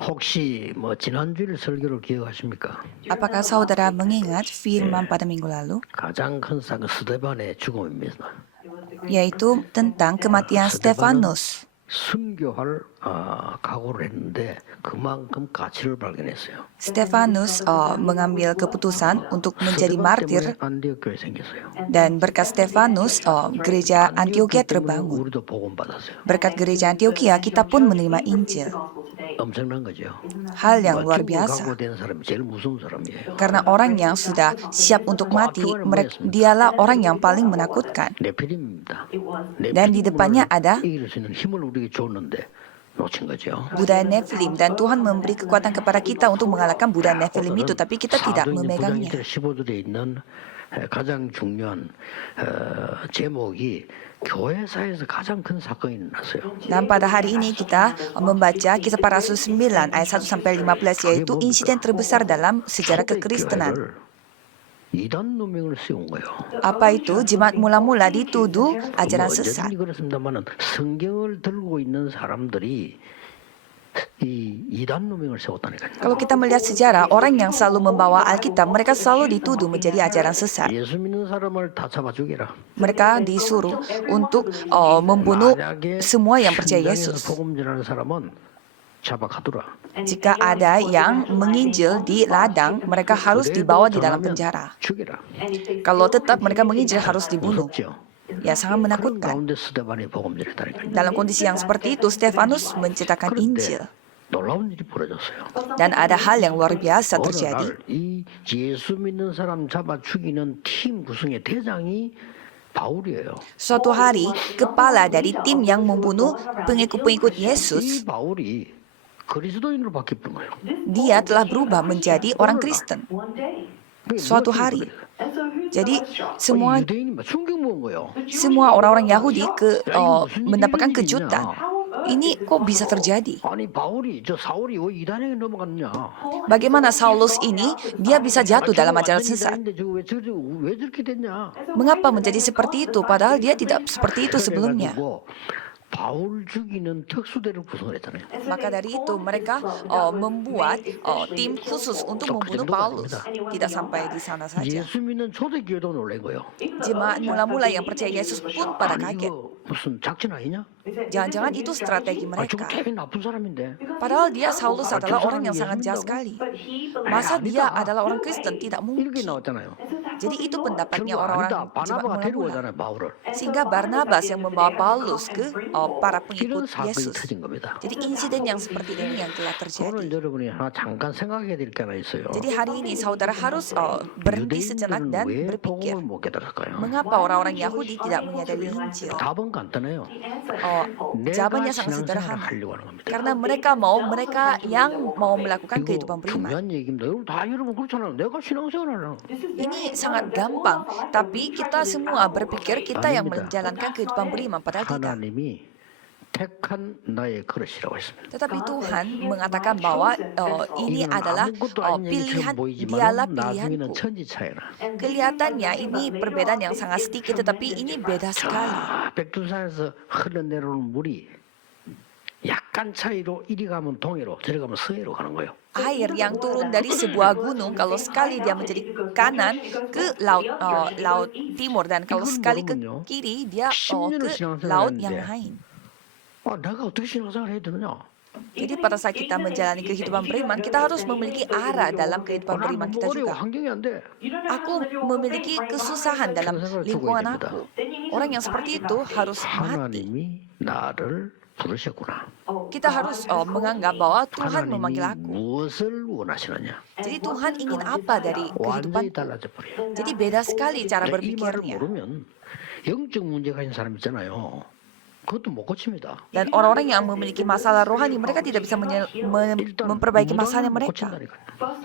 혹시 지난주일 설교를 기억하십니까? Apakah saudara mengingat firman pada minggu lalu, 가장 큰 사건 스데반의 죽음입니다. yaitu tentang kematian 스데반은 Stefanus? 순교할 각오를 했는데 그만큼 가치를 발견했어요. Stefanus mengambil keputusan untuk menjadi 스데반 때문에 martir, 안디옥 교회 생겼어요. dan berkat Stefanus gereja Antioquia 안디옥 때문에 terbangun. 우리도 복음 받았어요. Berkat gereja Antioquia kita pun menerima Injil. 엄청난 거죠. Hal yang luar 죽음을 biasa. 각오된 사람이 제일 무서운 사람이에요. Karena orang yang sudah siap untuk mati, dialah orang yang paling menakutkan. 네피림입니다. Dan di depannya ada 이길 수 있는 힘을 우리에게 줬는데 놓친 거죠. budaya Nephilim, dan Tuhan memberi kekuatan kepada kita untuk mengalahkan budaya Nephilim itu, tapi kita tidak memegangnya. 15절에 있는 가장 중요한 제목이 교회사에서 가장 큰 사건이 일어났어요. Dan pada hari ini kita membaca Kisah Para Rasul 9 ayat 1 sampai 15, yaitu insiden terbesar dalam sejarah kekristenan. 초대교회를 이단 누명을 씌운 거예요. Apa itu? Jemaat mula-mula dituduh ajaran sesat. 여전히 그렇습니다만은 성경을 들고 있는 사람들이 이 이단 누명을 세웠다니까요. Kalau kita melihat sejarah, orang yang selalu membawa Alkitab, mereka selalu dituduh menjadi ajaran sesat. 예수 믿는 사람을 다 잡아 죽이라. Mereka disuruh untuk membunuh semua yang percaya 현장에서 Yesus. 복음 전하는 사람은 잡아 가두라. Jika ada yang menginjil di ladang, mereka harus dibawa di dalam penjara. 죽이라. Kalau tetap mereka menginjil, harus dibunuh. 무섭죠. Ya, sangat 그런 menakutkan. 가운데 스데반이 복음 전했다니까요. Dalam kondisi yang seperti itu, Stefanus menceritakan Injil. 놀라운 일이 벌어졌어요. Dan ada hal yang luar biasa 어느 terjadi. 날 이 예수 믿는 사람 잡아 죽이는 팀 구성의 대장이 바울이에요. Suatu hari, kepala dari tim yang membunuh pengikut-pengikut 이 Yesus, 바울이 그리스도인으로 바뀌었던 거예요. dia telah berubah menjadi orang Kristen. Suatu hari. Jadi semua 유대인이 막 충격 먹은 거예요. orang-orang Yahudi mendapatkan kejutan. Ini kok bisa terjadi? 아니 바울이 저 사울이 왜 이단에게 넘어갔느냐? Bagaimana Saulus ini dia bisa jatuh dalam ajaran sesat? 왜 저렇게 됐냐? Mengapa menjadi seperti itu padahal dia tidak seperti itu sebelumnya? 그래가지고 바울 죽이는 특수대를 구성을 했잖아요. Maka dari itu mereka membuat tim khusus untuk membunuh Paulus. Tidak sampai di sana saja. 예수 믿는 초대교회도 놀란 거예요. Jemaat mula-mula yang percaya Yesus pun pada 아니 kaget. 이거 무슨 작전 아니냐? Jangan-jangan itu strategi 저거 mereka. 되게 나쁜 사람인데. Padahal dia Saulus adalah orang yang sangat jahat sekali. Masa dia adalah orang Kristen? Tidak 이렇게 mungkin. 나왔잖아요. Jadi itu pendapatnya 결국 orang-orang 아니다. jemaat 바나바가 데리고 mula-mula. 오잖아요, 바울을. Sehingga Barnabas yang membawa Paulus ke para 이런 pengikut 사건이 Yesus. 터진 겁니다. Jadi insiden yang seperti ini yang telah 오늘 terjadi. 여러분이 하나 잠깐 생각해야 될 게 하나 있어요. Jadi hari ini saudara harus berhenti sejenak 유대인들은 dan 왜 berpikir, 복음을 못 깨달을까요? mengapa orang-orang Yahudi tidak menyadari Injil? 답은 간단해요. 내가 Jawabannya sangat 신앙생활을 sederhana. 하려고 하는 겁니다. Karena mereka yang mau melakukan 이거 kehidupan beriman. 중요한 얘기입니다. 여러분 그렇잖아요. 내가 신앙생활을 하려고. Ini sangat gampang, tapi kita semua berpikir kita yang 아닙니다. menjalankan kehidupan beriman, padahal tidak. 하나님이 택한 나의 그릇이라고 했습니다. Tetapi Tuhan mengatakan bahwa ini adalah 아무것도 아닌 pilihan, 얘기처럼 dialah 보이지만 나중에는 pilihanku. 천지차이나. Kelihatannya ini perbedaan yang sangat sedikit, tetapi ini beda sekali. 백두산에서 흘러내려오는 물이 약간 차이로 이리 가면 동해로 저리 가면 서해로 가는 거예요. Air yang turun dari sebuah gunung, kalau sekali dia menjadi kanan ke laut timur, dan kalau sekali ke kiri dia ke laut yang lain. 내가 어떻게 신앙생활을 해야 되느냐? Jadi pada saat kita menjalani kehidupan beriman, kita harus memiliki arah dalam kehidupan beriman kita 어려워 juga. 환경이 안 돼. Aku memiliki kesusahan dalam lingkungan aku. Orang yang seperti itu harus mati. 하나님이 나를 부르셨구나. Kita harus menganggap bahwa Tuhan memanggil 하나님이 aku. 무엇을 원하시느냐? Jadi Tuhan ingin apa dari 완전히 kehidupan? 달라져 버려요. Jadi beda sekali cara 이 말을 berpikirnya. 모르면 영적 문제가 있는 사람 있잖아요. 그것도 못 고칩니다. Dan orang-orang yang memiliki masalah rohani, mereka tidak bisa memperbaiki masalahnya mereka.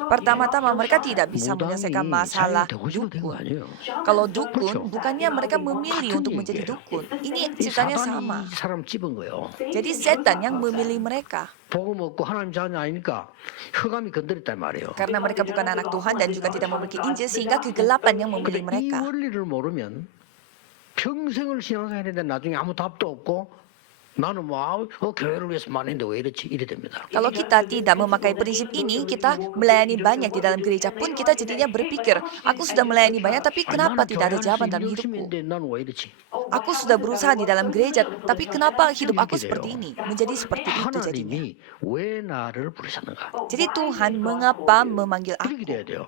Pertama-tama mereka tidak bisa menyelesaikan masalah 되고 된 거 dukun. 아니에요. Kalau dukun, bukannya mereka memilih untuk menjadi dukun. Ini 이 ceritanya 사단이 sama. 이 사람 찝은 거예요. Jadi setan yang memilih mereka. 복음 없고 하나님 자녀 아니니까 흑암이 건드렸단 말이에요. Karena mereka bukan anak Tuhan dan juga tidak memiliki Injil, sehingga kegelapan yang 근데 memilih 이 mereka. 원리를 모르면 평생을 신앙생활 했는데 나중에 아무 답도 없고 나는 뭐 교회를 위해서만 했는데 왜 이렇지? 이래 됩니다. Kalau kita tidak memakai prinsip ini, kita melayani banyak di dalam gereja pun kita jadinya berpikir, aku sudah melayani banyak tapi 아니, kenapa 나는 tidak ada 교회 안에서 jawaban 일 dalam 열심히 hidupku? 했는데 나는 왜 이렇지? Aku sudah berusaha di dalam gereja, tapi kenapa hidup aku 이렇게 seperti 돼요. ini? Menjadi seperti itu jadinya. 하나님이 왜 나를 부르셨는가? Jadi Tuhan mengapa memanggil 이렇게 aku? 돼야 돼요.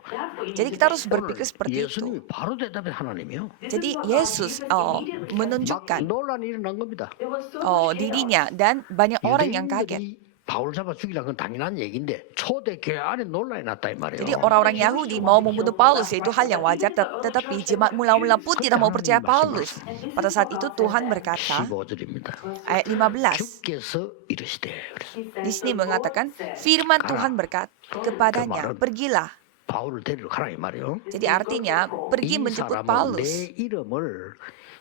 Jadi kita harus 오늘 berpikir seperti itu. 예수님이 바로 대답해 하나님이요. Jadi Yesus 막 menunjukkan 논란이 일어난 겁니다. dirinya dan banyak orang yang kaget. 유대인들이 바울 잡아 죽이려는 건 당연한 얘기인데 초대 교회 안에 논란이 났다 이 말이에요. Jadi orang-orang Yahudi mau membunuh Paulus itu hal yang wajar, tetapi jemaat mula-mula pun tidak mau percaya Paulus. Pada saat itu Tuhan berkata, 15절입니다. ayat 15, 주께서 이르시되 그래서 di sini mengatakan, firman Tuhan berkata kepadanya, pergilah. 바울을 데리러 가라 이 말이에요. Jadi artinya, pergi 이 menjemput 사람은 Paulus. 내 이름을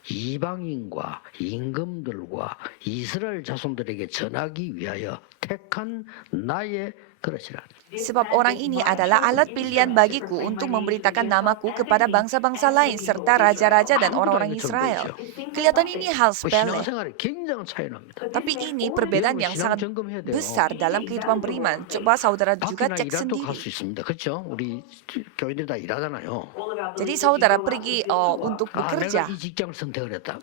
이방인과 임금들과 이스라엘 자손들에게 전하기 위하여 택한 나의 그릇이라. Sebab orang ini adalah alat pilihan bagiku untuk memberitakan namaku kepada bangsa-bangsa lain serta raja-raja dan orang-orang Israel. Kelihatan ini hal sepele, 신앙생활에 굉장한 차이 납니다. tapi ini perbedaan yang sangat besar dalam kehidupan beriman. Coba saudara juga 밖에나 cek 일할 sendiri. 또갈수 있습니다. 그렇죠? 우리 교인들 다 일하잖아요. Jadi saudara pergi untuk 아, bekerja. 내가 이 직장을 선택을 했다.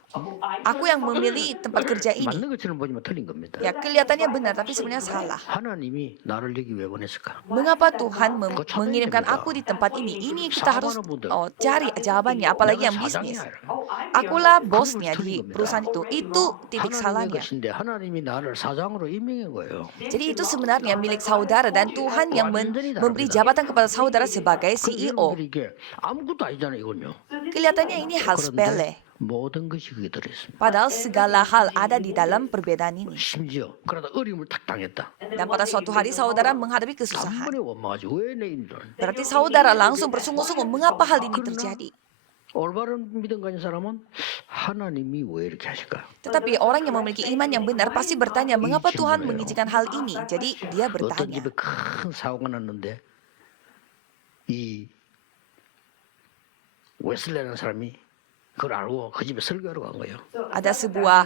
Aku yang memilih tempat kerja ini. 맞는 것처럼 보지만 틀린 겁니다. Ya, kelihatannya benar, tapi sebenarnya salah. 하나님이 나를 여기 왜 보냈을까? Mengapa Tuhan mengirimkan aku di tempat ini? Ini kita harus cari jawabannya, apalagi yang bisnis. Akulah bosnya di perusahaan itu. Itu titik 하나님의 salahnya. 것인데 하나님이 나를 사장으로 임명한 거예요. Jadi itu sebenarnya milik saudara dan Tuhan yang memberi jabatan kepada saudara sebagai CEO. 여러분들이 이게 아무것도 아니잖아요, 이건요. Kelihatannya ini hal sepele. 모든 것이 그게 들어있습니다. Padahal segala hal ada di dalam perbedaan ini. 심지어 그러다 어려움을 탁 당했다. Dan pada suatu hari saudara menghadapi 한 kesusahan. 번에 원망하지 왜내 인들. Berarti saudara langsung bersungguh-sungguh mengapa hal ini terjadi. 올바른 믿음 가진 사람은 하나님이 왜 이렇게 하실까? Tetapi orang yang memiliki iman yang benar pasti bertanya, mengapa Tuhan mengizinkan hal ini? Jadi dia 어떤 bertanya. 집에 큰 사고가 났는데 이 웨슬레라는 사람이 그걸 알고 그 집에 설교하러 간 거예요. Ada sebuah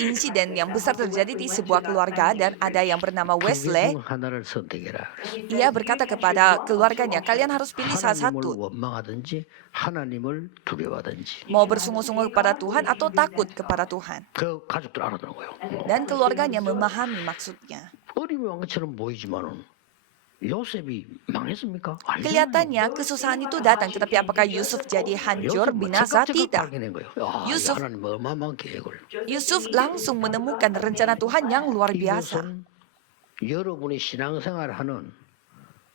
insiden yang besar terjadi di sebuah keluarga dan ada yang bernama Wesley. 그 하나를 선택해라. Ia berkata kepada keluarganya, kalian harus pilih salah 하나님을 satu. 원망하든지 하나님을 두려워하든지. Mau bersungguh-sungguh kepada Tuhan atau takut kepada Tuhan. 그 가족들 알아들어요. Dan keluarganya memahami maksudnya. 어림의 왕처럼 보이지만은 요셉이 망했습니까? Kelihatannya kesusahan itu datang, tetapi apakah Yusuf jadi hancur, binasa? Tidak. Yusuf- 하나님 어마어마한 계획을. Yusuf langsung menemukan rencana Tuhan yang luar biasa. 이것은 여러분이 신앙생활하는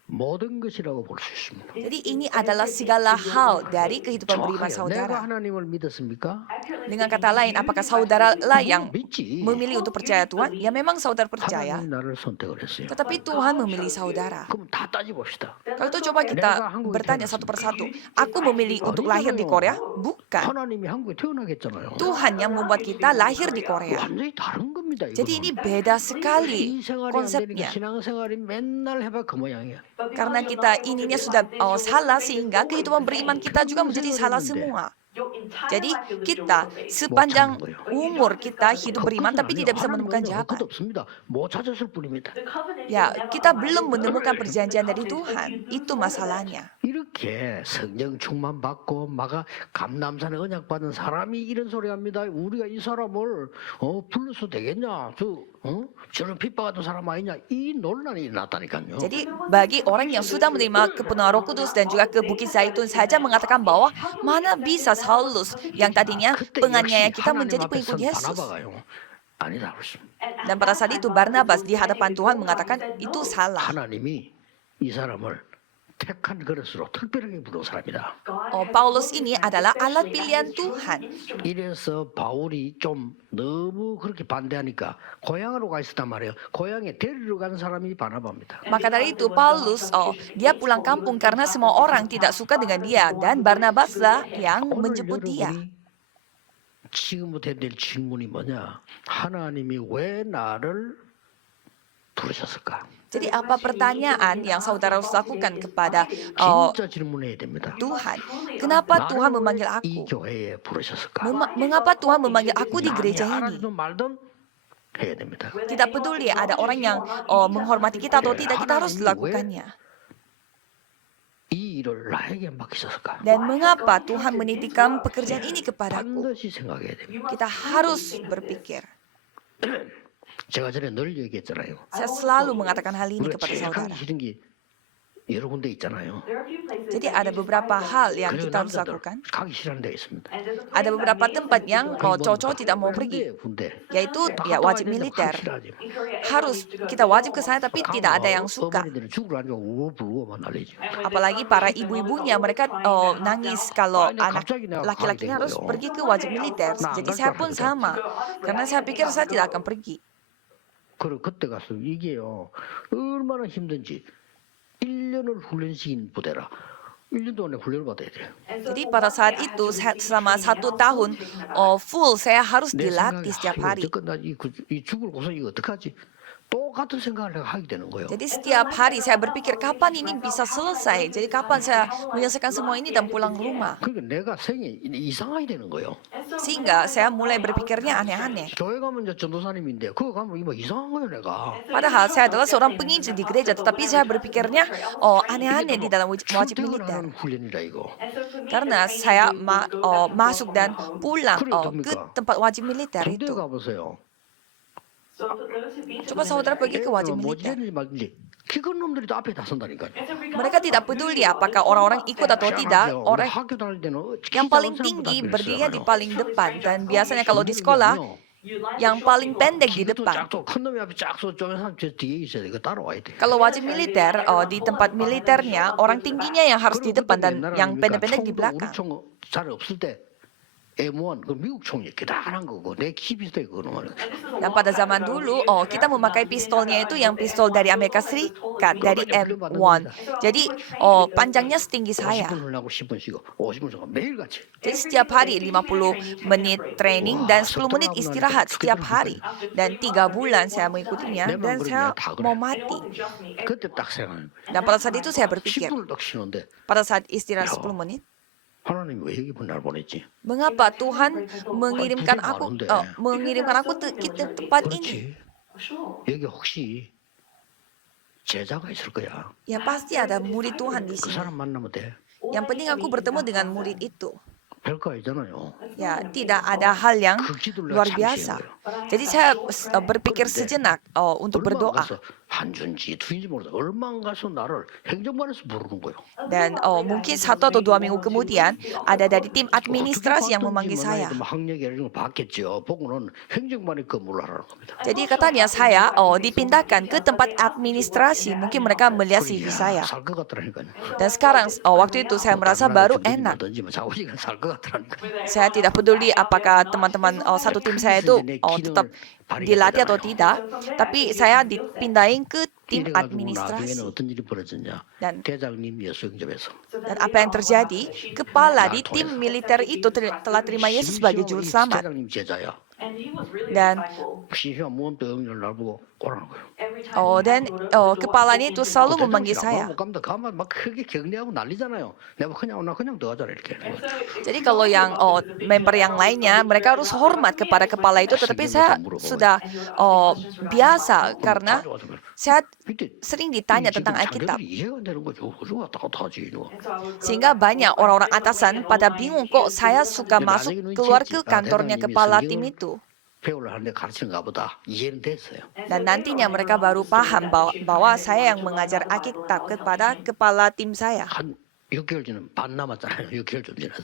모든 것이라고 볼 수 있습니다. Jadi ini adalah segala hal dari kehidupan beriman 정확하게 내가 saudara. 하나님을 믿었습니까? Dengan kata lain, apakah saudara lah yang 믿지. memilih untuk percaya Tuhan? Ya memang saudara percaya. 하나님이 나를 선택을 했어요. Tetapi Tuhan memilih saudara. 그럼 다 따져봅시다. Kalau itu coba kita bertanya satu persatu. Aku memilih untuk lahir di Korea? Bukan. 하나님이 한국에 태어나겠잖아요. Tuhan yang membuat kita lahir di Korea. 완전히 다른 겁니다. Jadi ini 이거는. beda 이 sekali 생활이 안 되니까 konsepnya. 신앙생활이 맨날 해봐 그 모양이야. Karena kita ininya sudah salah sehingga kehidupan beriman kita juga menjadi salah semua. Jadi kita sepanjang umur kita hidup beriman tapi tidak bisa menemukan jawaban. 없습니다. 못 찾았을 뿐입니다. Ya, kita belum menemukan perjanjian dari Tuhan. Itu masalahnya. 이렇게 성령 충만 받고 막 감남산에 언약 받은 사람이 이런 소리 합니다. 우리가 이 사람을 불러서 되겠냐? 저런 핍박하던 사람 아니냐? 이 논란이 일어났다니까요. Jadi bagi orang yang sudah menerima kepenuhan Roh Kudus dan juga ke Bukit Zaitun saja mengatakan bahwa mana bisa Saulus yang tadinya 그때 penganiaya 역시 kita 하나님 menjadi 앞에 pengikut 선 Yesus. 바나바가요. 아니다 그랬습니다. Dan pada saat itu Barnabas di hadapan Tuhan mengatakan itu salah. 하나님이 이 사람을 택한 그릇으로 특별하게 부른 사람이다. Paulus ini adalah alat pilihan Tuhan. 이래서 바울이 좀 너무 그렇게 반대하니까 고향으로 가 있었단 말이에요. 고향에 데리러 간 사람이 바나바입니다. Maka dari itu Paulus dia pulang kampung karena semua orang tidak suka dengan dia dan Barnabas lah yang 오늘 menjemput dia. 여러분이 지금부터 해야 될 질문이 뭐냐? 하나님이 왜 나를 부르셨을까? Jadi apa pertanyaan yang saudara harus lakukan kepada 진짜 질문해야 됩니다. Tuhan? Kenapa Tuhan memanggil 이 aku? 교회에 부르셨을까? Mengapa Tuhan memanggil aku di 남이 gereja ini? 알아주든 말든 해야 됩니다. Tidak peduli ada orang yang menghormati kita atau tidak, kita harus lakukannya. 이 일을 나에게 맡기셨을까? Dan mengapa Tuhan menitipkan pekerjaan ini kepadaku? 반드시 생각해야 됩니다. Kita harus berpikir. 제가 전에 늘 얘기했잖아요. Saya selalu mengatakan hal ini 우리가 kepada 제일 saudara. 하기 싫은 게 여러 군데 있잖아요. Jadi ada beberapa hal yang 그래서 kita harus 남자들 lakukan. 가기 싫어하는 데 있습니다. Ada beberapa tempat yang cowok tidak mau pergi, 군대. yaitu ya wajib militer. 싫어하지. Harus kita wajib ke sana, tapi tidak ada yang suka. 어머니들은 죽을 안 주고 울고만 날리죠. Apalagi para ibu-ibunya, mereka nangis kalau anak laki-lakinya harus pergi ke wajib militer. Jadi saya pun sama, karena saya pikir saya tidak akan pergi. 그리고 그때 가서 이게요 얼마나 힘든지 1년을 훈련시킨 부대라. 1년 동안에 훈련을 받아야 돼요. Jadi pada saat itu selama 1 tahun full saya harus 내 dilatih 생각에 setiap 이거 hari. 어떡하나 이 죽을 고서 이거 어떡하지? 똑같은 생각을 내가 하게 되는 거예요. Jadi setiap hari saya berpikir kapan ini bisa selesai. Jadi kapan saya menyelesaikan semua ini dan pulang rumah. 그러니까 내가 생이 이상하게 되는 거예요. Sehingga saya mulai berpikirnya aneh-aneh. 교회 가면 이제 전도사님인데 그거 가면 뭐 이상한 거예요 내가. Padahal saya adalah seorang penginjil di gereja, tetapi saya berpikirnya aneh-aneh di dalam wajib militer. 출퇴근하는 훈련이라 이거. Karena saya masuk dan pulang ke tempat wajib militer 군대 itu. 가보세요. Coba saudara pergi ke wajib 뭐 militer. 지는지 말든지 기껏 놈들이 또 앞에 나선다니까요. Mereka tidak peduli apakah orang-orang ikut atau tidak. Orang 학교 다닐 때는 yang paling tinggi berdiri di paling depan. Dan biasanya kalau di sekolah, yang paling pendek di depan. 큰 놈이 앞에 쫙 서 쪼면 사람 저 뒤에 있어야 돼. 그 따라와야 돼. Kalau wajib militer, di tempat militernya, orang tingginya yang harus di depan dan yang pendek-pendek di belakang. 잘 없을 때 M1 그 미국 총이 기다란 거고 내 키 비슷해 그거는. Dan pada zaman dulu, kita memakai pistolnya itu yang pistol dari Amerika Serikat, dari M1. Jadi panjangnya setinggi saya. 50분 하고 10분 쉬고 50분 쉬고 매일같이. Jadi setiap hari 50 menit training dan 10 menit istirahat setiap hari. Dan 3 bulan saya mengikutinya dan saya mau mati. 그때 딱 생각하는 거예요. Dan pada saat itu saya berpikir, 10분을 딱 쉬는데 pada saat istirahat 10 menit, 하나님 왜 여기 날 보냈지? mengapa Tuhan mengirimkan aku ke tempat ini? 그렇지. 여기 혹시 제자가 있을 거야. Ya pasti ada murid Tuhan di 그 sini. 사람 만나면 돼. Yang penting aku bertemu dengan murid itu. 별거 아니잖아요. Ya, tidak ada hal yang 그 기도를 luar 내가 biasa. 참시한 거예요. Jadi saya berpikir sejenak untuk 얼마 berdoa. 가서 한 주인지 두 주인지 모르겠어. 얼마 안 가서 나를 행정반에서 부르는 거예요. Dan mungkin 1 atau 2 minggu kemudian ada dari tim administrasi yang memanggil saya. 학력이 이런 거 받겠죠. 보고는 행정반에 근무를 하라는 겁니다. Jadi katanya saya dipindahkan ke tempat administrasi. Mungkin mereka melihat CV saya. 살것 같더라니까요. Dan sekarang waktu itu saya merasa baru enak. 자우지간 살것 같더라니까. Saya tidak peduli apakah teman-teman satu tim saya itu tetap dilatih atau tidak. Tapi saya dipindahin ke tim 이래가지고 나중에는 administrasi. 어떤 일이 벌어졌냐? Dan 대장님 예수영접에서 apa yang terjadi? Kepala di tim militer itu telah terima Yesus sebagai juru selamat. 대장님 제자야. Dan 신시한 무언도 영역을 나보고 오라는 거예요. dan kepalanya itu selalu memanggil saya. 감다 가만 막 크게 격려하고 난리잖아요. 내가 나 그냥 넣어줘라 이렇게. Jadi kalau yang member yang lainnya, mereka harus hormat kepada kepala itu. Tetapi saya sudah biasa karena saya sering ditanya tentang Alkitab. 이해가 안 되는 거죠. 그거 왔다 하지. Sehingga banyak orang-orang atasan pada bingung kok saya suka masuk keluar ke kantornya kepala tim itu. 배우려 하는데 가르치는가 보다 이해는 됐어요. Dan nantinya mereka baru paham bahwa saya yang mengajar Alkitab kepada kepala tim saya. 한 6개월 전에 반 남았잖아요. 6개월 좀 지나서.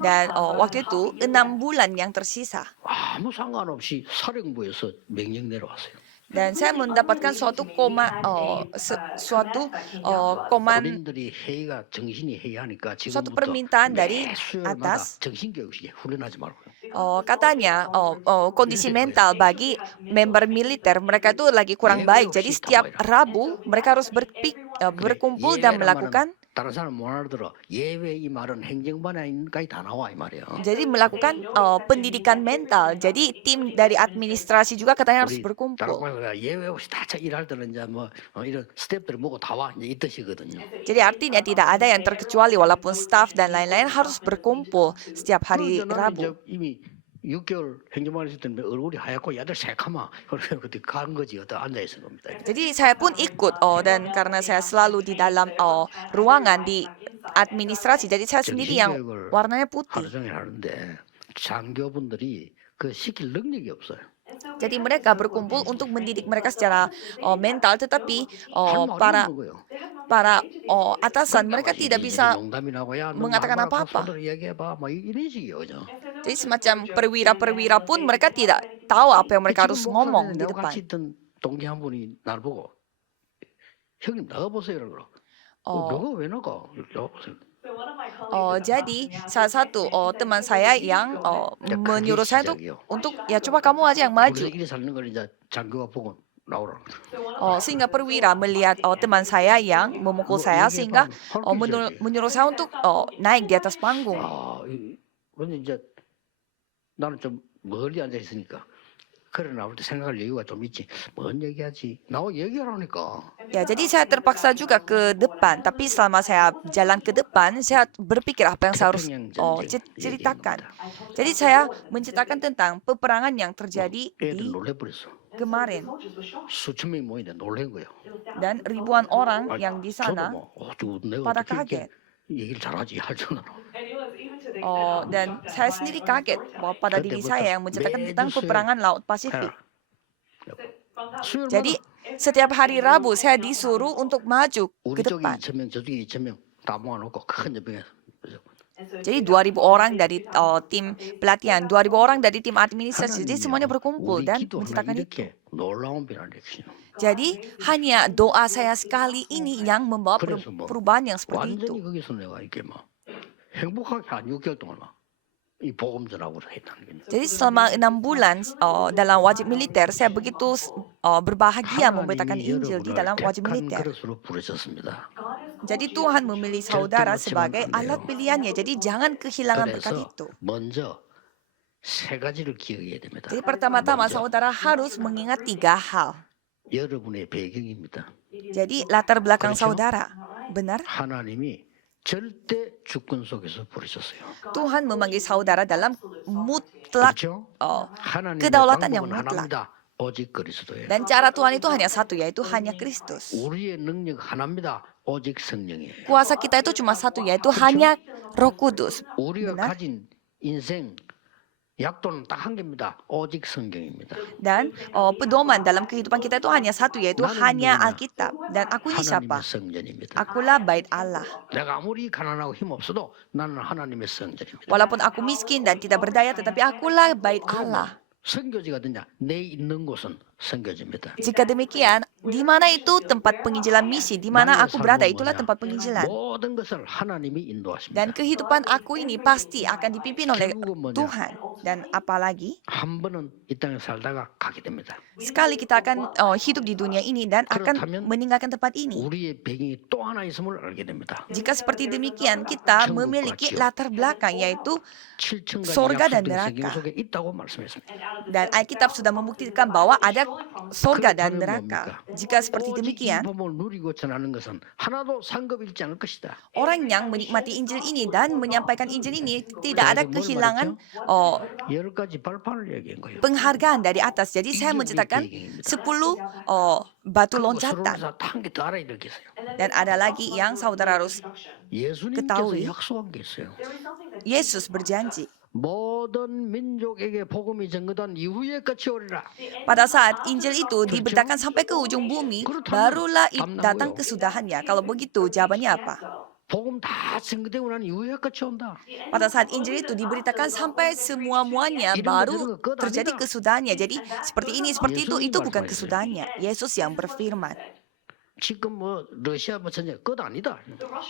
Dan waktu itu 6 bulan yang tersisa. 아무 상관없이 사령부에서 명령 내려왔어요. Dan saya mendapatkan suatu 본인들이 회의가 정신이 회의하니까 suatu 지금부터 permintaan dari 매 수요일마다 atas. 정신교육식 훈련하지 말고요. Katanya kondisi mental bagi member militer mereka itu lagi kurang baik. Jadi setiap Rabu mereka harus berkumpul dan melakukan. 다른 사람 못 알아들어. 예외 이 말은 행정반에까지 다 나와 이 말이야. Jadi melakukan pendidikan mental. Jadi tim dari administrasi juga katanya harus berkumpul. 다른 예외 없이 다 일할 때는 이제 뭐 이런 스태프들이 뭐고 다 와 이제 이 뜻이거든요. Jadi artinya tidak ada yang terkecuali walaupun staff dan lain-lain harus berkumpul setiap hari 그러니까 나는 Rabu. 이제 이미 6개월 행정관 있을 때는 얼굴이 하얗고 야들 새카마. 그래서 그때 간 거지. 어디 앉아 있은 겁니다. Jadi saya pun ikut dan karena saya selalu di dalam ruangan di administrasi, jadi saya sendiri yang 정신교육을 warnanya 하루 putih. 종일 하는데 장교분들이 그 시킬 능력이 없어요. Jadi mereka berkumpul untuk mendidik mereka secara mental, tetapi 할 말이 para 없는 거예요. para atasan mereka 그러니까 tidak 이리저리 bisa 농담이나고 야너 mengatakan 말만 apa-apa. 손으로 얘기해봐. 뭐 이런 식이에요. 그죠? Jadi semacam perwira-perwira pun mereka tidak tahu apa yang mereka harus 지금 ngomong 목사님 di 내가 depan. 같이 있던 동기 한 분이 나를 보고 형님 나가보세요. 이러더라. 너가 왜 나가? 나가보세요. Jadi salah satu teman saya yang 그게 menyuruh saya 시작이에요. untuk ya coba kamu aja yang maju. 우리끼리 사는 걸 이제 장교가 보고 나오라는 거죠. Sehingga perwira melihat teman saya yang memukul saya sehingga menyuruh saya untuk naik di atas panggung. 근데 이제 나는 좀 멀리 앉아 있으니까 그래 나올 때 생각할 여유가 좀 있지. 뭔 얘기하지? 나와 얘기하라니까. Ya, jadi saya terpaksa juga ke depan. Tapi selama saya jalan ke depan, saya berpikir apa yang saya harus ceritakan. Jadi saya menceritakan tentang peperangan yang terjadi 애들 di 놀래버렸어. kemarin. 수천 명이 모이는데 놀란 거예요. Dan ribuan orang yang di 저도 sana 뭐 내가 pada 어떻게 이렇게 kaget. 얘기를 잘하지 할 정도로. Dan saya sendiri kaget bahwa pada diri saya yang menceritakan tentang peperangan Laut Pasifik. Jadi setiap hari Rabu saya disuruh untuk maju ke 우리 쪽에 depan. 2,000명, 저쪽에 2,000명 다 모아놓고 큰 연병에서. Jadi 2.000 orang dari tim pelatihan, 2.000 orang dari tim administrasi, jadi semuanya berkumpul dan menceritakan itu. 놀라운 변화를 일으키시는. Jadi hanya doa saya sekali ini yang membawa perubahan yang seperti itu. 완전히 거기서 내가 이렇게 막 행복하게 한 6개월 동안 이 복음 전하고 했다는 게. Jadi selama 6 bulan dalam wajib militer, saya begitu berbahagia memberitakan Injil di dalam wajib militer. 그릇으로 부르셨습니다. Jadi Tuhan memilih saudara sebagai alat pilihannya. Jadi jangan kehilangan berkat 그래서 itu. 먼저 세 가지를 기억해야 됩니다. Jadi pertama-tama saudara harus mengingat 3 hal. 여러분의 배경입니다. Jadi latar belakang 그렇죠? saudara. Benar? 하나님이 절대 주권 속에서 부르셨어요. Tuhan memanggil saudara dalam mutlak 그렇죠? 하나님의 kedaulatan yang 방법은 mutlak. 하나입니다. 오직 그리스도예요. Dan cara Tuhan itu hanya satu, yaitu hanya Kristus. 우리의 능력 하나입니다. 오직 성령이에요. Kuasa kita itu cuma satu, yaitu hanya Roh Kudus. 우리가 Benar? 가진 인생 약도는 딱 한 개입니다. 오직 성경입니다. Dan pedoman dalam kehidupan kita itu hanya satu, yaitu hanya Alkitab. Dan aku ini siapa? 하나님의 성전입니다. Akulah bait Allah. 내가 아무리 가난하고 힘없어도 나는 하나님의 성전입니다. Walaupun aku miskin dan tidak berdaya, tetapi akulah bait Allah. 선교지가 어디냐? 내 있는 곳은 선교지입니다. Jika demikian, di mana itu tempat penginjilan misi? Di mana aku berada, itulah tempat penginjilan. 모든 것을 하나님이 인도하십니다. Dan kehidupan aku ini pasti akan dipimpin oleh Tuhan. Dan apalagi, 한 번은 이 땅에 살다가 가게 됩니다. sekali kita akan hidup di dunia ini dan akan meninggalkan tempat ini. 우리의 배경이 또 하나 있음을 알게 됩니다. Jika seperti demikian, kita memiliki latar belakang, yaitu 7천 가지 sorga dan 약속들이 성경 neraka. 속에 있다고 말씀했습니다. Dan Alkitab sudah membuktikan bahwa ada sorga dan 그렇다면 neraka. 뭡니까? Jika seperti 오직 이 demikian, 복음을 누리고 전하는 것은 하나도 상급 잃지 않을 것이다. orang yang menikmati Injil ini dan menyampaikan Injil ini tidak ada kehilangan 열 가지 발판을 얘기한 거예요. penghargaan dari atas. Jadi saya menceritakan 10 batu loncatan. 한개더 알아야 될 게 있어요. Dan ada lagi yang saudara harus 예수님께서 ketahui. 약속한 게 있어요. Yesus berjanji. 모든 민족에게 복음이 전거된 이후에 끝이 오리라. Pada saat Injil itu diberitakan sampai ke ujung bumi, barulah datang kesudahannya. Kalau begitu, jawabannya apa? 복음 다 전거되고 난 이후에 끝이 온다. Pada saat Injil itu diberitakan sampai semua-muanya, baru terjadi kesudahannya. Jadi seperti ini, seperti itu bukan kesudahannya. Yesus yang berfirman. 지금 뭐 러시아 전쟁 끝 아니다.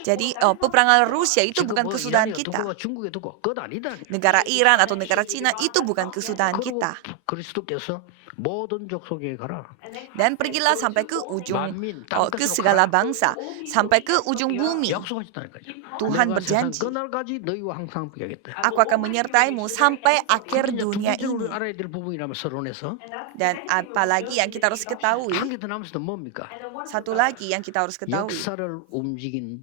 Jadi peperangan Rusia itu 지금 bukan 뭐 kesudahan 이란이 kita. 두고 중국에 두고 끝 아니다. Negara Iran atau negara Cina itu bukan kesudahan 그리고 kita. 그리스도께서 모든 족속에 가라. Dan pergilah sampai ke ujung, 만민 ke segala bangsa, sampai ke ujung bumi. 약속하셨다니까요. Tuhan 내가 세상 berjanji, 끝날까지 너희와 항상 함께하겠다. aku akan menyertaimu sampai akhir 근데 두 dunia 번째로 ini. 알아야 될 부분이라면 서론에서 Dan apalagi yang kita harus ketahui, 한 개 더 남았을 때 뭡니까? satu lagi yang kita harus ketahui, 역사를 움직인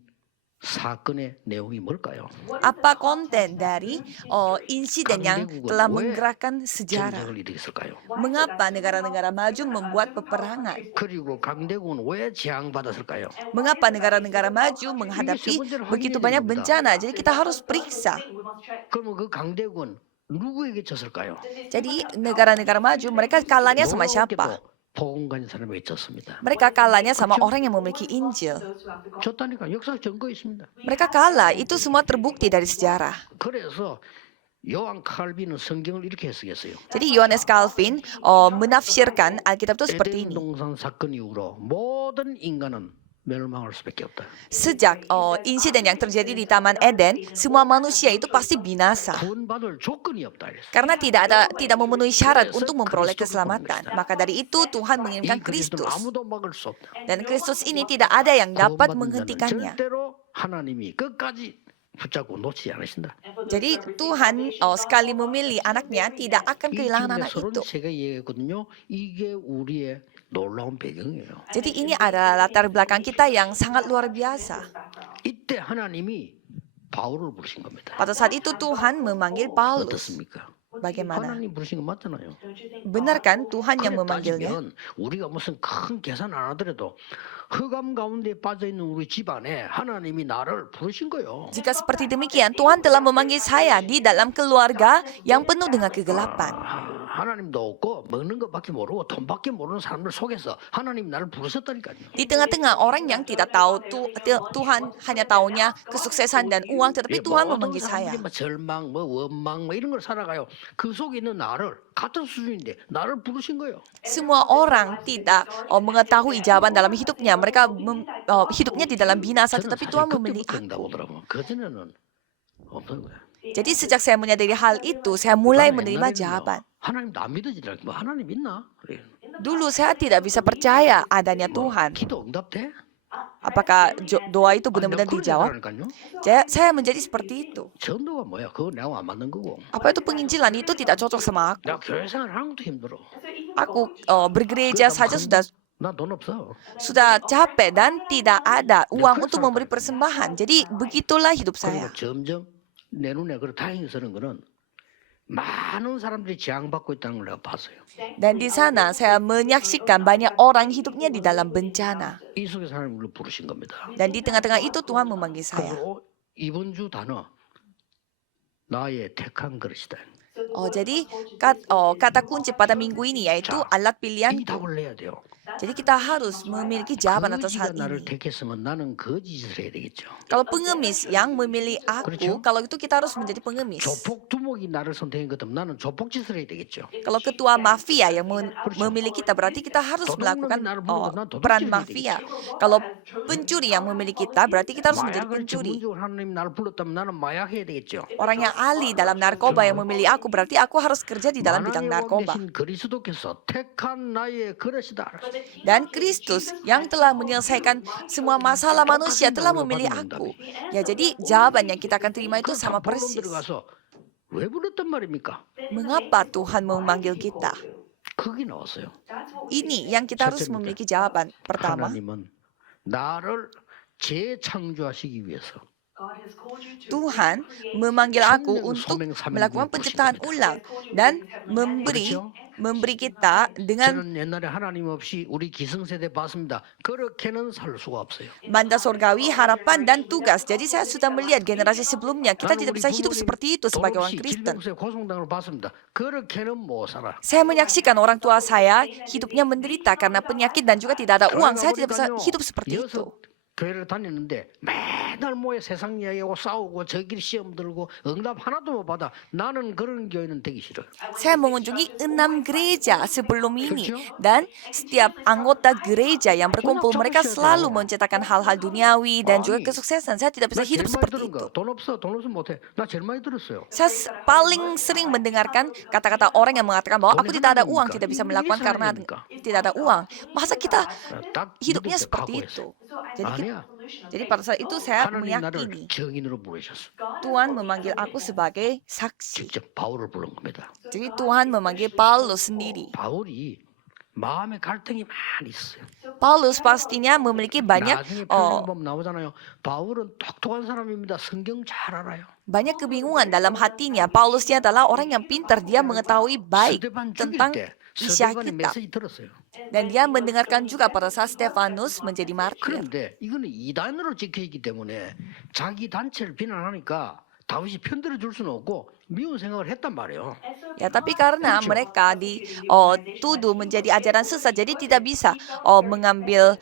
사건의 내용이 뭘까요? Apa konten dari insiden yang 강대국은 telah 왜 menggerakkan sejarah? 전쟁을 일으켰을까요? Mengapa negara-negara maju membuat peperangan? 그리고 강대국은 왜 재앙받았을까요? Mengapa negara-negara maju 이게 세 menghadapi 번째로 begitu 확인해야 되는 banyak 겁니다. bencana? Jadi kita harus periksa. 그러면 그 강대국은 누구에게 졌을까요? Jadi negara-negara maju mereka kalahnya sama siapa? 놀라웠게도 복음 가진 사람에게 졌습니다. Mereka kalahnya sama orang yang memiliki Injil. 졌다니까 역사 증거 있습니다. Mereka kalah, itu semua terbukti dari sejarah. 그래서 요한 칼빈은 성경을 이렇게 해석했어요. Jadi Yohanes Calvin menafsirkan Alkitab itu seperti 에덴 ini. 동산 사건 이후로 모든 인간은 멸망할 수밖에 없다. Sejak insiden yang terjadi di Taman Eden, semua manusia itu pasti binasa. 구원받을 조건이 없다. 이랬어요. Karena tidak memenuhi syarat untuk memperoleh keselamatan. Maka dari itu Tuhan 이 mengirimkan 그리스도는 Kristus. 아무도 막을 수 없다. Dan Kristus ini tidak ada yang dapat 구원받는 자는 menghentikannya. 절대로 하나님이 끝까지 붙잡고 놓치지 않으신다. Jadi Tuhan sekali memilih anaknya tidak akan 이 kehilangan 지금의 anak itu. 33개 얘기거든요. 이게 우리의 놀라운 배경이에요. Jadi ini adalah latar belakang kita yang sangat luar biasa. 이때 하나님이 바울을 부르신 겁니다. Pada saat itu Tuhan memanggil Paulus. 어떻습니까? Bagaimana? 하나님 부르신 거 맞잖아요. Benar kan Tuhan yang 그래 memanggilnya? 따지면 우리가 무슨 큰 계산 안 하더라도 흑암 가운데 빠져 있는 우리 집안에 하나님이 나를 부르신 거예요. Jika seperti demikian, Tuhan telah memanggil saya di dalam keluarga yang penuh dengan kegelapan. 하나님도 없고 먹는 것밖에 모르고 돈밖에 모르는 사람들 속에서 하나님 나를 부르셨다니까요. Di tengah-tengah orang yang tidak tahu Tuhan hanya taunya kesuksesan dan uang, tetapi Tuhan memanggil saya. 사람들이 뭐 절망, 뭐 원망, 뭐 이런 걸 살아가요. 그 속에 있는 나를 같은 수준인데 나를 부르신 거예요. Semua orang tidak mengetahui jawaban dalam hidupnya. Mereka hidupnya di dalam binasa, 저는 tetapi 사실 Tuhan memilih 그때부터 응답 aku. 오더라고요. 그 전에는 없는 거예요. Jadi sejak saya menyadari hal itu, saya mulai 나는 menerima 옛날에는요, jawaban. 하나님도 안 믿어지더라고요. 뭐 하나님 있나? 그래요. Dulu saya tidak bisa percaya adanya 뭐, Tuhan. 기도 응답돼? Apakah doa itu 아, benar-benar 내가 그런 dijawab? 거라니까요. Saya menjadi seperti itu. 전도가 뭐야? 그거 내가 안 맞는 거고. Apa itu penginjilan itu tidak cocok sama aku. 내가 교회 생활 하는 것도 힘들어. Aku bergereja saja 나 돈 없어. sudah capek dan tidak ada uang untuk memberi persembahan. Jadi begitulah hidup 그리고 saya. 점점 내 눈에 그 다행스러운 거는 많은 사람들이 재앙받고 있다는 걸 내가 봤어요. Dan di sana saya menyaksikan banyak orang hidupnya di dalam bencana. 이 속에 하나님을 부르신 겁니다. Dan di tengah-tengah itu Tuhan memanggil saya. 그리고 이번 주 단어 나의 택한 그릇이다. Jadi kata kunci pada minggu ini yaitu alat 이 pilihanku. 답을 내야 돼요. Jadi kita harus memiliki jawaban atas hal 거지가 나를 ini. 택했으면 나는 거지 짓을 해야 되겠죠. Kalau pengemis yang memilih aku, 그렇죠. kalau itu kita harus menjadi pengemis. 조폭 두목이 나를 선택한 것처럼 나는 조폭 짓을 해야 되겠죠. Kalau ketua mafia yang memilih kita, berarti kita harus melakukan peran mafia. Kalau pencuri yang memilih kita, berarti kita harus menjadi 마약을 pencuri. 전문적으로 하나님 나를 불렀다면 나는 마약 해야 되겠죠. Orang yang ahli dalam narkoba yang memilih aku, berarti aku harus kerja di dalam bidang 만왕의 왕 narkoba. 대신 그리스도께서 택한 나의 그릇이다. Dan Kristus yang telah menyelesaikan semua masalah manusia telah memilih aku. Ya, jadi jawaban yang kita akan terima itu sama 본론 persis. 들어가서 왜 불렀단 말입니까? Mengapa Tuhan memanggil kita? 거기 나왔어요. Ini yang kita harus memiliki jawaban. Pertama, 하나님은 나를 재창조하시기 위해서 Tuhan memanggil aku untuk melakukan penciptaan ulang dan memberi kita dengan 저는 옛날에 하나님 없이 우리 기성세대 봤습니다. 그렇게는 살 수가 없어요. mandat surgawi, harapan, dan tugas. Jadi saya sudah melihat generasi sebelumnya, kita 나는 tidak 우리 bisa hidup 부모님 seperti itu sebagai orang 돈 없이 Kristen. 질병세 고성당을 봤습니다. 그렇게는 못 살아. Saya menyaksikan orang tua saya hidupnya menderita karena penyakit dan juga tidak ada uang. Saya tidak bisa hidup seperti itu. 교회를 다니는데 맨날 모여 세상 이야기하고 싸우고 저끼리 시험 들고 응답 하나도 못 받아. 나는 그런 교회는 되기 싫어요. Saya mengunjungi 6 gereja sebelum ini dan setiap anggota gereja yang berkumpul mereka selalu menceritakan hal-hal duniawi dan juga kesuksesan. Saya tidak bisa 나 hidup 제일 많이 seperti 들은 itu. 거 돈 없어 돈 없으면 못해. 나 제일 많이 들었어요. Saya paling sering mendengarkan kata-kata orang yang mengatakan bahwa aku tidak ada uang, tidak bisa melakukan karena tidak ada uang. Masa kita 딱 hidupnya 믿을 때 seperti 각오했어요. itu? 아니야. Jadi pada saat itu saya 하나님 나를 meyakini 증인으로 부르셨어. Tuhan memanggil aku sebagai saksi. 직접 바울을 부른 겁니다. Jadi Tuhan memanggil Paulus sendiri. 바울이 마음의 갈등이 많이 있어요. Paulus pastinya memiliki banyak 나중에 oh, 표현을 보면 나오잖아요. 바울은 똑똑한 사람입니다. 성경 잘 알아요. banyak kebingungan dalam hatinya. Paulusnya adalah orang yang pintar, dia mengetahui baik 스데반 죽일 tentang 때 isi 스데반의 Alkitab. 메시지 들었어요. Dan dia mendengarkan juga pada saat Stefanus menjadi martir. 그런데 이거는 이단으로 찍혀 있기 때문에 자기 단체를 비난하니까 다윗이 편들어 줄 수는 없고 미운 생각을 했단 말이에요. Ya, tapi karena 그렇죠. mereka dituduh menjadi ajaran sesat, jadi tidak bisa mengambil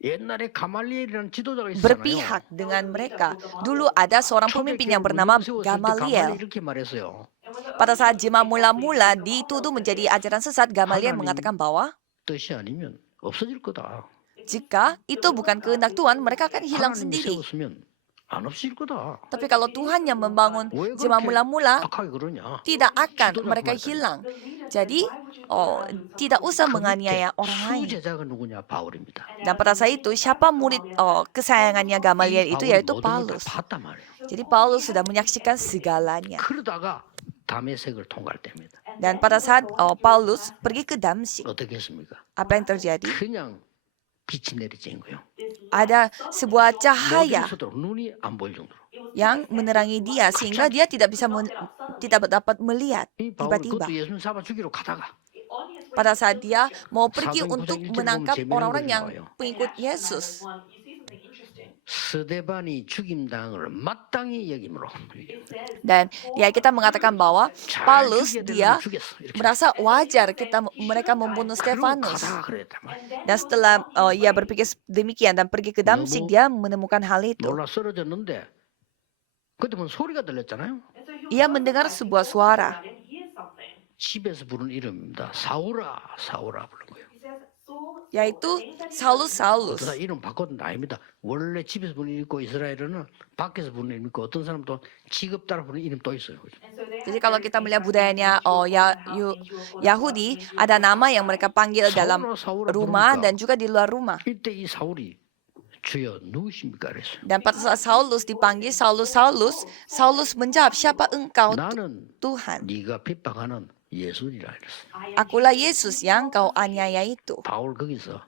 옛날에 가말리엘이라는 지도자가 있었잖아요. berpihak dengan mereka. Dulu ada seorang pemimpin yang bernama Gamaliel. 이렇게 말했어요. Pada saat jemaat mula-mula dituduh menjadi ajaran sesat, Gamaliel mengatakan bahwa 뜻이 아니면 없어질 거다. jika itu bukan kehendak Tuhan, mereka akan hilang 하나님이 sendiri. 세웠으면 안 없어질 거다. Tapi kalau Tuhan yang membangun 왜 jemaat 그렇게 mula-mula, 악하게 그러냐? tidak akan 지도자 mereka 말씀. hilang. Jadi, tidak usah 그 menganiaya 밑에 orang lain. 수제자가 누구냐? 바울입니다. Dan pada saat itu, siapa murid kesayangannya Gamaliel 이 itu? 바울은 Yaitu 모든 걸 Paulus. 다 봤단 말이에요. Jadi Paulus sudah menyaksikan segalanya. 그러다가 다메섹을 통과할 때입니다. Dan pada saat Paulus pergi ke Damsyik, 어떻게 했습니까? apa yang terjadi? 그냥 빛이 내리쬐는 거예요. Ada sebuah cahaya 모든 눈이 안 보일 정도로. yang menerangi dia sehingga dia tidak dapat melihat. 이 바울 Tiba-tiba, 그것도 예수님 잡아 죽이러 가다가 pada saat dia mau pergi 사도행전 untuk 1장 menangkap 보면 재미있는 orang-orang 글이 yang 나와요. pengikut Yesus, 스데반이 죽임당을 마땅히 여김으로 dan kita mengatakan bahwa 잘 Paulus 죽여야 되는 dia 걸 죽였어. 이렇게. merasa wajar mereka membunuh 그러고 Stefanus. 가다가 그랬단 말이에요. Dan setelah ia berpikir demikian dan pergi ke Damsyik, dia menemukan hal itu. 놀라 쓰러졌는데 그때 보면 소리가 들렸잖아요. Ia mendengar sebuah suara. 집에서 부르는 이름입니다. 사울아, 사울아 부른 거예요. Yaitu Saulus, Saulus. 어떤 사람 이름 바꿨는데 아닙니다. 원래 집에서 부르는 이름 있고 이스라엘은 밖에서 부르는 이름 있고 어떤 사람 또 직업 따라 부르는 이름 또 있어요. Jadi kalau kita melihat budayanya Yahudi, ada nama yang mereka panggil dalam 사울아, 사울아 rumah 부르니까 dan juga di luar rumah. 이때 이 사울이 주여 누구십니까 그랬어요. Dan pada saat Saulus dipanggil Saulus, Saulus, Saulus menjawab, siapa engkau 나는 Tuhan? 네가 핍박하는 예수니라 그랬어요. Akulah Yesus yang kau aniaya itu. 바울 거기서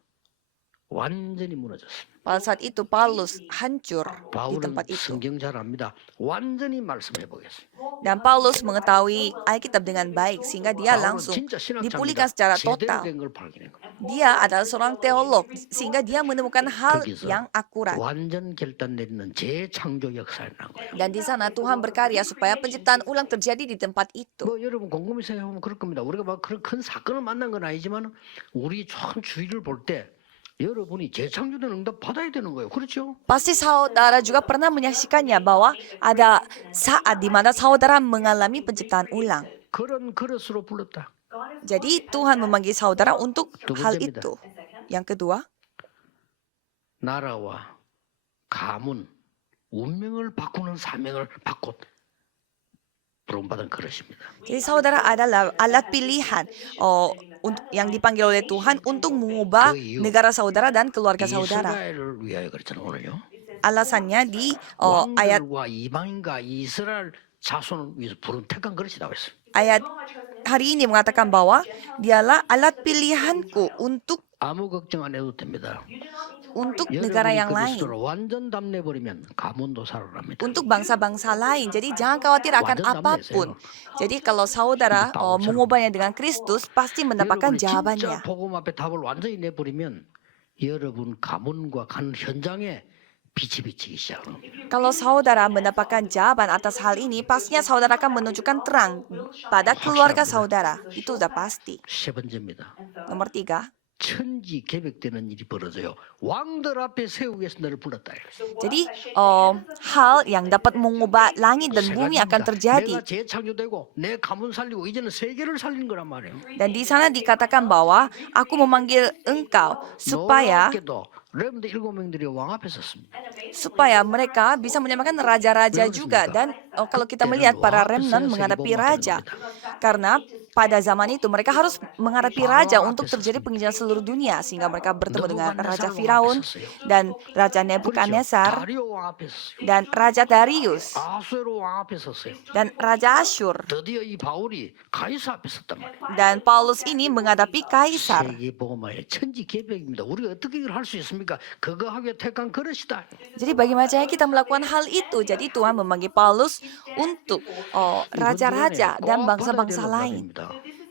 완전히 무너졌습니다. Pada saat itu Paulus hancur di 바울은 tempat itu. 성경 잘 압니다. 완전히 말씀해 보겠습니다. Dan Paulus mengetahui Alkitab dengan baik sehingga dia 바울은 langsung 진짜 dipulihkan 신학자입니다. secara 제대로 total. 된 걸 발견한 거예요. Dia adalah seorang teolog sehingga dia menemukan hal 거기서 yang akurat. 완전 결단 내리는 재창조 역사를 난 거예요. Dan di sana Tuhan berkarya supaya penciptaan ulang terjadi di tempat itu. 뭐 여러분 곰곰이 생각해보면 그럴 겁니다. 우리가 막 그런 큰 사건을 만난 건 아니지만 우리 참 주위를 볼 때 여러분이 재창조된 응답 받아야 되는 거예요. 그렇죠? Pasti saudara juga pernah menyaksikannya bahwa ada saat di mana saudara mengalami penciptaan ulang. 그런 그릇으로 불렀다. Jadi Tuhan memanggil saudara untuk 두 hal 번째입니다. itu. Yang kedua, 나라와 가문, 운명을 바꾸는 사명을 받고 부름받은 그릇입니다. jadi saudara adalah alat pilihan yang dipanggil oleh Tuhan untuk mengubah negara saudara dan keluarga saudara. 이스라엘을 위하여 그랬잖아요. 오늘요. Alasannya di ayat 왕들과 이방인과 이스라엘 자손을 위해서 부른 택한 그릇이라고 했어요. ayat hari ini mengatakan bahwa dialah alat pilihanku untuk 아무 걱정 안 해도 됩니다. negara yang lain, 그리스도로 완전 담내버리면 가문도 살아납니다. untuk bangsa-bangsa lain. Jadi jangan khawatir akan 완전 apapun. 담내세요. Jadi kalau saudara mengubahnya dengan Kristus, pasti mendapatkan 여러분이 진짜 jawabannya. 복음 앞에 답을 완전히 내버리면 여러분 가문과 가는 현장에 빛이 비치기 시작합니다. Kalau saudara mendapatkan jawaban atas hal ini, pastinya saudara akan menunjukkan terang pada keluarga saudara. Itu sudah pasti. 세 번째입니다. Nomor 3. 천지 개벽되는 일이 벌어져요. 왕들 앞에 세우기 위해서 너를 불렀다. Jadi hal yang dapat mengubah langit dan bumi akan terjadi. 내가 재창조되고 내 가문 살리고 이제는 세계를 살리는 거란 말이에요. Dan di sana dikatakan bahwa aku memanggil engkau supaya 놀랍게도 렘드 7명들이 왕 앞에 섰습니다. supaya mereka bisa menyamakan raja-raja juga. Dan kalau kita melihat para remnant menghadapi raja, karena pada zaman itu mereka harus menghadapi raja untuk terjadi penginjilan seluruh dunia, sehingga mereka bertemu dengan Raja Firaun dan Raja Nebukadnezar 다리오 왕 앞에 섰어요. dan Raja Darius 아수에로 왕 앞에 섰어요. dan Raja Asyur. 드디어 이 바울이 가이사 앞에 섰단 말이에요. Dan Paulus ini menghadapi kaisar. 세계복음화의 천지개벽입니다. 우리가 어떻게 이걸 할 수 있습니까? 그거 하기에 택한 그릇이다. Jadi bagaimana caranya kita melakukan hal itu? Jadi Tuhan memanggil Paulus untuk raja-raja dan bangsa-bangsa lain.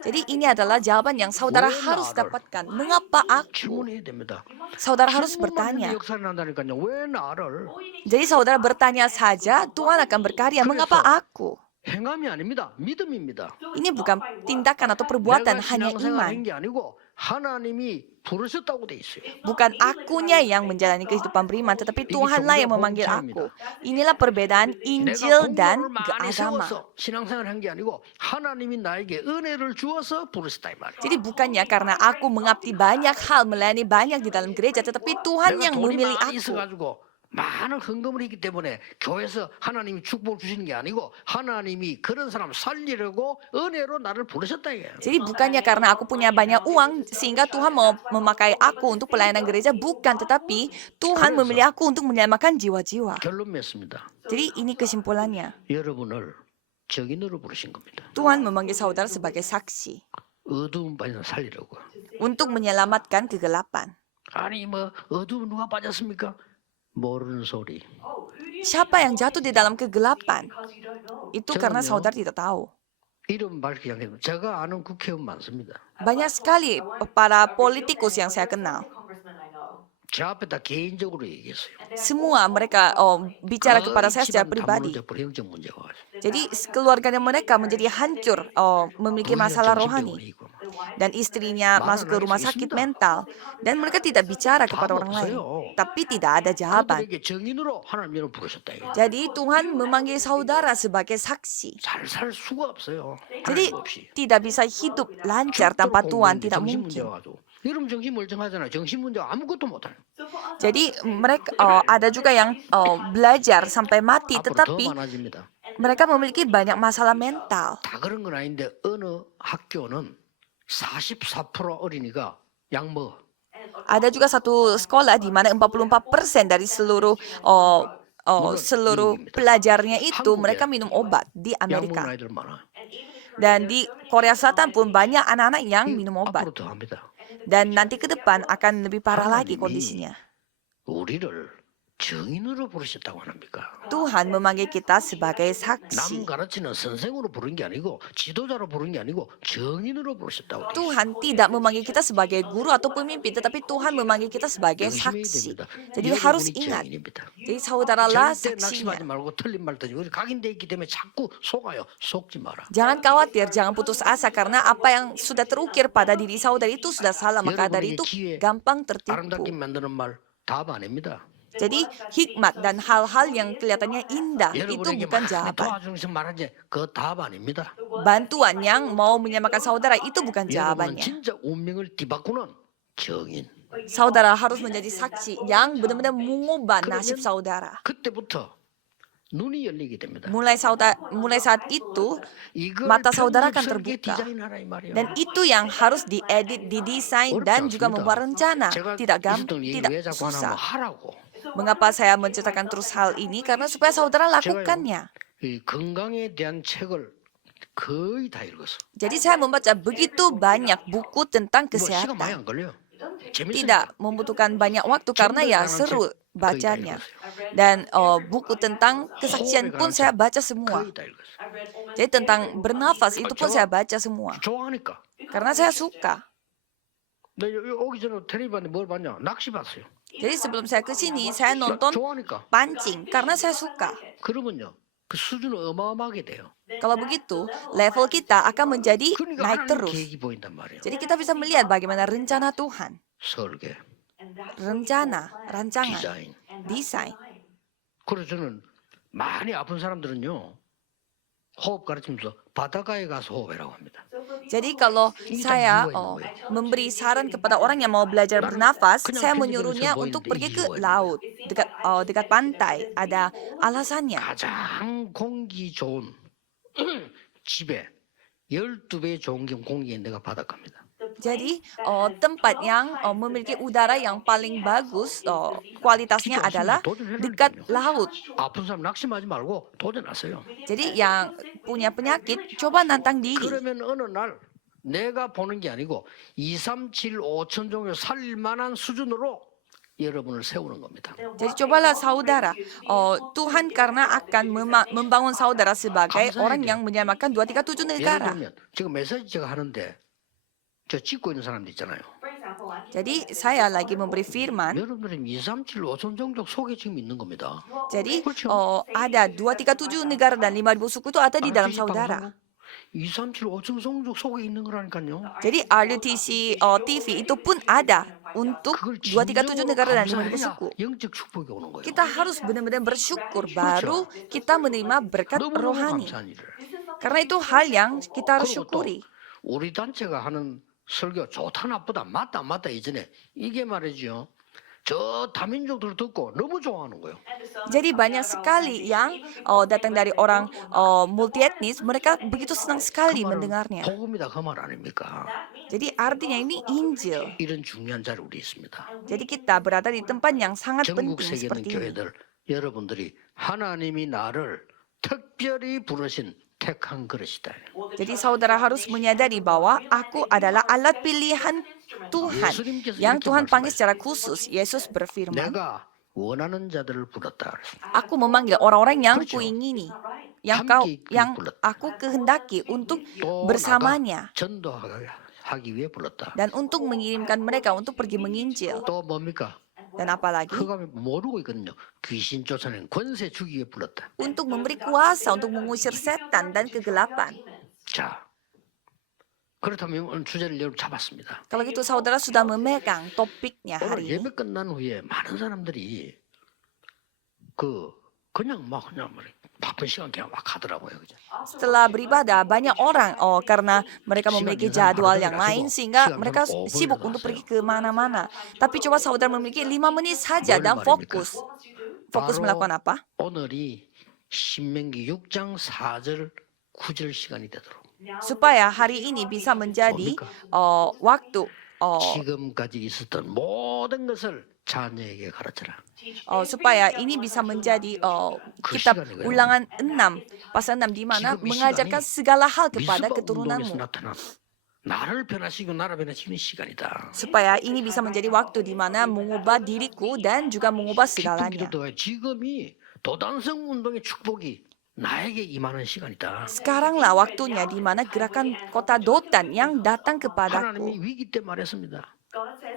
Jadi ini adalah jawaban yang saudara harus dapatkan. Mengapa aku? 질문해야 됩니다. Saudara harus 질문만 bertanya. 해도 역사를 난다니까요. 왜 나를? Jadi saudara bertanya saja, Tuhan akan berkarya. Mengapa aku? 행함이 아닙니다. 믿음입니다. Ini bukan tindakan atau perbuatan, 내가 hanya 신앙생활 iman. 한게 아니고 하나님이 부르셨다고 돼 있어요. Bukan akunya yang menjalani kehidupan beriman, tetapi Tuhanlah yang memanggil aku. Inilah perbedaan Injil dan agama. 신앙생활 한 게 아니고 하나님이 나에게 은혜를 주어서 부르셨다 이 말이에요. Jadi bukannya karena aku mengabdi banyak hal, melayani banyak di dalam gereja, tetapi Tuhan 내가 yang 돈이 memilih 많이 aku. 있어가지고 많은 헌금을 했기 때문에 교회에서 하나님이 축복을 주시는 게 아니고 하나님이 그런 사람 살리려고 은혜로 나를 부르셨다 이거예요. Jadi bukannya karena aku punya banyak uang sehingga Tuhan mau memakai aku untuk pelayanan gereja, bukan, tetapi Tuhan memilih aku untuk menyelamatkan jiwa-jiwa. 결론 맺습니다. Jadi ini kesimpulannya. 여러분을 정인으로 부르신 겁니다. Tuhan memanggil saudara sebagai saksi 어두운 반에서 살리려고. untuk menyelamatkan kegelapan. 아니 뭐 어두운 누가 빠졌습니까? 모르는 소리. Siapa yang jatuh di dalam kegelapan? Itu karena saudara tidak tahu. 이름 밝히지 않겠습니다. 제가 아는 국회의원 많습니다. Banyak sekali para politikus yang saya kenal. 제 앞에 다 개인적으로 얘기했어요. Semua mereka bicara kepada saya secara pribadi. 행정 문제가 와요. Jadi keluarganya mereka menjadi hancur, memiliki masalah rohani. Dan istrinya masuk ke rumah sakit mental. Dan mereka tidak bicara kepada orang lain. Tapi tidak ada jawaban. 그들에게 정인으로 하나님을 부르셨다 이거. Jadi Tuhan memanggil saudara sebagai saksi. 잘살 수가 없어요. Jadi 하나님 없이. tidak bisa hidup lancar tanpa Tuhan, tidak 정신 mungkin. 문제가 가지고. 여러분 정신 멀쩡하잖아요. 정신 문제가 아무것도 못하요. Jadi mereka ada juga yang belajar sampai mati, 앞으로 더 tetapi 많아집니다. mereka memiliki banyak masalah mental. 다 그런 건 아닌데 어느 학교는 44% 어린이가 약 먹어. Ada juga satu sekolah di mana 44% dari seluruh pelajarnya itu mereka minum obat di 약 먹는 Amerika. 아이들 많아. Dan di Korea Selatan pun banyak anak-anak yang minum obat. 앞으로 더 합니다. Dan nanti ke depan akan lebih parah lagi kondisinya. 우리를 정인으로 부르셨다고 합니까? Tuhan memanggil kita sebagai 남 saksi. 가르치는 선생으로 부른 게 아니고 지도자로 부른 게 아니고 정인으로 부르셨다고. Tuhan tidak memanggil kita sebagai guru atau pemimpin, tetapi Tuhan memanggil kita sebagai 명심해야 saksi. 됩니다. Jadi harus 여러분이 ingat. 정인입니다. Jadi saudaralah 절대 낙심하지 saksinya. 말고 틀린 말 듣지. 우리 각인돼 있기 때문에 자꾸 속아요. 속지 마라. Jangan khawatir, jangan putus asa karena apa yang sudah terukir pada diri saudara itu sudah salah, maka dari itu gampang tertipu. 아름답게 만드는 말 답 아닙니다. Jadi hikmat dan hal-hal yang kelihatannya indah itu 여러분에게 bukan 많이 jawaban. 도와주는 것을 말하지 그 답 아닙니다. Bantuan yang mau menyelamatkan saudara itu bukan 여러분은 jawabannya. 진짜 운명을 뒤바꾸는 정인. Saudara harus menjadi saksi yang benar-benar mengubah nasib saudara. 그때부터 눈이 열리게 됩니다. Mulai saat itu 이걸 mata saudara akan 편집설계 terbuka. 디자인하라 이 말이에요. Dan itu yang harus diedit, didesain dan juga membuat rencana. 제가 Tidak 있었던 얘기 왜 tidak 자꾸 하나 susah. 하라고. Mengapa saya menceritakan terus hal ini? Karena supaya saudara lakukannya. 이 건강에 대한 책을 거의 다 읽었어. Jadi saya membaca begitu banyak buku tentang 뭐 시간 많이 kesehatan. 안 걸려요. 재밌어요. Tidak membutuhkan banyak waktu karena ya seru bacanya. Dan buku tentang kesaksian pun saya baca semua. 거의 다 읽었어. Jadi tentang bernafas itu pun saya baca semua. 좋아하니까. Karena saya suka. 나 오기 전에 텔레비 봤는데 뭘 봤냐? 낚시 봤어요. Jadi sebelum saya ke sini, saya nonton 좋아하니까. pancing karena saya suka. 그러면요. 그 수준은 어마어마하게 돼요. Kalau begitu, level kita akan menjadi 그러니까 naik 하나님 terus. 계획이 보인단 말이에요. Jadi kita bisa melihat bagaimana rencana Tuhan. 설계, Rencana, rancangan, 디자인. desain. 그래서 저는 많이 아픈 사람들은요. 호흡 가르치면서 바닷가에 가서 호흡해라고 합니다. Jadi kalau saya memberi saran kepada orang yang mau belajar bernafas, saya menyuruhnya untuk pergi ke laut, dekat pantai. Ada alasannya. 가장 공기 좋은 집에 12배 좋은 공기 내가 바닷가입니다. Jadi tempat yang memiliki udara yang paling bagus, kualitasnya adalah dekat laut. 아픈 사람 낙심하지 말고 도전하세요. Jadi yang punya penyakit, coba nantang diri. 그러면 어느 날 내가 보는 게 아니고 2, 3, 7, 5천 종을 살릴 만한 수준으로 여러분을 세우는 겁니다. Jadi cobalah saudara, Tuhan karena akan membangun saudara sebagai orang yang menyelamatkan 237 예를 negara. 들면 지금 메시지 제가 하는데 저 찍고 있는 사람도 있잖아요. Jadi saya lagi memberi firman. 여러분들은 2, 3, 7, 5천 종족 속에 지금 있는 겁니다. Jadi ada 237 negara dan 5.000 suku itu ada di dalam saudara. 2, 3, 7, 5천 종족 속에 있는 거라니까요. Jadi RUTC TV itu pun ada untuk 그걸 237 negara dan 5.000 감사해야 suku. 영적 축복이 오는 거예요. Kita harus benar-benar bersyukur baru kita menerima berkat 너무너무 rohani. 감사한 일을. Karena itu hal yang kita harus 그리고 또 syukuri. 우리 단체가 하는 설교 좋다 나쁘다 맞다 안 맞다 이전에 이게 말이죠. 저 다민족들 듣고 너무 좋아하는 거예요. Jadi banyak sekali yang datang dari orang multi etnis, mereka begitu senang sekali mendengarnya. 복음이다 그 말 아닙니까? Jadi artinya ini Injil. 이런 중요한 자리 우리 있습니다. Jadi kita berada di tempat yang sangat 전국 penting 세계 있는 seperti ini. 교회들 여러분들이 하나님이 나를 특별히 부르신 택한 그릇이다. Jadi saudara harus menyadari bahwa aku adalah alat pilihan Tuhan yang Tuhan panggil secara khusus. Yesus berfirman, 내가 원하는 자들을 불렀다. aku memanggil orang-orang yang 그렇죠. kuingini, 함께 yang 불렀다. aku kehendaki untuk 또 bersamanya 나가 전도하기 위해 불렀다. dan untuk mengirimkan mereka untuk pergi menginjil. 또 뭡니까? Dan apalagi 그거 모르고 있거든요. 귀신 쫓아내는 권세 주기 위해 불렀다. untuk memberi kuasa untuk mengusir setan dan kegelapan. 자, 그렇다면 오늘 주제를 여러분 잡았습니다. Kalau gitu saudara sudah memegang topiknya 오늘 hari ini. 예배 끝난 후에 많은 사람들이 그냥 바쁜 시간 그냥 막 가더라고요. 그죠? Setelah beribadah, banyak orang karena mereka memiliki jadwal yang lain sehingga mereka sibuk untuk pergi ke mana-mana. Tapi coba saudara memiliki 5 menit saja dan fokus. Fokus melakukan apa? 오늘이 신명기 6장 4절 9절 시간이 되도록 Supaya hari ini bisa menjadi waktu 지금까지 있었던 모든 것을 자녀에게 가르쳐라. supaya ini bisa menjadi kitab Ulangan 6 pasal 6 di mana 지금 이 mengajarkan 시간이 segala hal kepada 미스바 운동에서 keturunanmu. 나타난 나를 변화시키고 나를 변화시키는 시간이다. Supaya ini bisa menjadi waktu di mana mengubah diriku dan juga mengubah 기쁜 segalanya. 기도도가 지금이 도단성 운동의 축복이 나에게 임하는 시간이다. Sekaranglah waktunya di mana gerakan kota Dotan yang datang kepadaku. 하나님이 위기 때 말했습니다.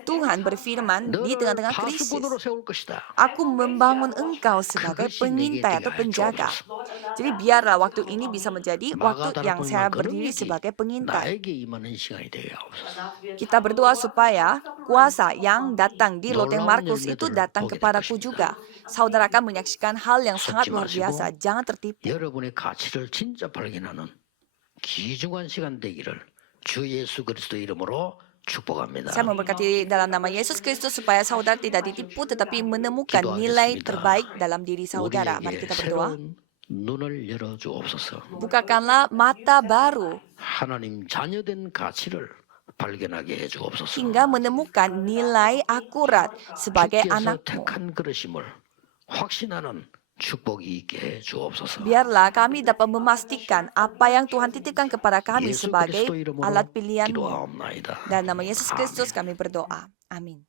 Tuhan berfirman di 너를 tengah-tengah krisis, 파수꾼으로 세울 것이다. aku membangun engkau sebagai pengintai atau penjaga. Jadi biarlah waktu ini bisa menjadi waktu yang saya berdiri sebagai pengintai. 나에게 임하는 시간이 되게 하옵소서. Kita berdoa supaya kuasa yang datang di loteng Markus itu datang kepadaku juga. Saudara akan menyaksikan hal yang sangat luar biasa. Jangan tertipu. 여러분의 가치를 진짜 발견하는 귀중한 시간 되기를 주 예수 그리스도 이름으로 축복합니다. Saya memberkati dalam nama Yesus Kristus supaya saudara tidak ditipu tetapi menemukan nilai terbaik dalam diri saudara. Mari 우리에게 kita berdoa. 새로운 눈을 열어 주옵소서. Bukakanlah mata baru 하나님 자녀된 가치를 발견하게 해 주옵소서. hingga menemukan nilai akurat sebagai 주께서 anakmu. 택한 그릇임을 확신하는 축복이 있게 해 주옵소서. Biarlah kami dapat memastikan apa yang Tuhan titipkan kepada kami 예수 sebagai 그리스도 이름으로 alat pilihan-Mu. 기도하옵나이다. Dalam nama Yesus Kristus kami berdoa. Amin.